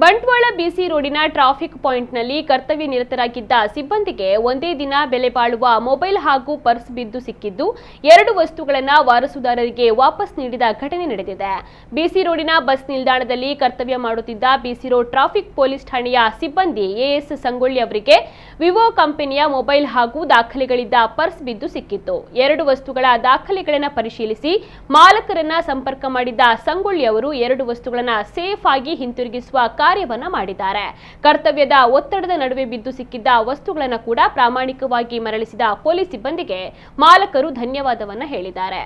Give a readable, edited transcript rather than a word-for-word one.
ಬಂಟ್ವಾಳ ಬಿಸಿ ರೋಡಿನ ಟ್ರಾಫಿಕ್ ಪಾಯಿಂಟ್ನಲ್ಲಿ ಕರ್ತವ್ಯ ನಿರತರಾಗಿದ್ದ ಸಿಬ್ಬಂದಿಗೆ ಒಂದೇ ದಿನ ಬೆಲೆ ಬಾಳುವ ಮೊಬೈಲ್ ಹಾಗೂ ಪರ್ಸ್ ಬಿದ್ದು ಸಿಕ್ಕಿದ್ದು 2 ವಸ್ತುಗಳನ್ನು ವಾರಸುದಾರರಿಗೆ ವಾಪಸ್ ನೀಡಿದ ಘಟನೆ ನಡೆದಿದೆ. ಬಿಸಿ ರೋಡಿನ ಬಸ್ ನಿಲ್ದಾಣದಲ್ಲಿ ಕರ್ತವ್ಯ ಮಾಡುತ್ತಿದ್ದ ಬಿಸಿ ರೋಡ್ ಟ್ರಾಫಿಕ್ ಪೊಲೀಸ್ ಠಾಣೆಯ ಸಿಬ್ಬಂದಿ ಎಎಸ್ ಸಂಗೊಳ್ಳಿ ಅವರಿಗೆ ವಿವೋ ಕಂಪನಿಯ ಮೊಬೈಲ್ ಹಾಗೂ ದಾಖಲೆಗಳಿದ್ದ ಪರ್ಸ್ ಬಿದ್ದು ಸಿಕ್ಕಿತ್ತು. 2 ವಸ್ತುಗಳ ದಾಖಲೆಗಳನ್ನು ಪರಿಶೀಲಿಸಿ ಮಾಲಕರನ್ನ ಸಂಪರ್ಕ ಮಾಡಿದ್ದ ಸಂಗೊಳ್ಳಿ ಅವರು 2 ವಸ್ತುಗಳನ್ನು ಸೇಫ್ ಆಗಿ ಹಿಂತಿರುಗಿಸುವ ಕಾರ್ಯವನ್ನ ಮಾಡಿದ್ದಾರೆ. ಕರ್ತವ್ಯದ ಒತ್ತಡದ ನಡುವೆ ಬಿದ್ದು ಸಿಕ್ಕಿದ್ದ ವಸ್ತುಗಳನ್ನು ಕೂಡ ಪ್ರಾಮಾಣಿಕವಾಗಿ ಮರಳಿಸಿದ ಪೊಲೀಸ್ ಸಿಬ್ಬಂದಿಗೆ ಮಾಲಕರು ಧನ್ಯವಾದವನ್ನ ಹೇಳಿದ್ದಾರೆ.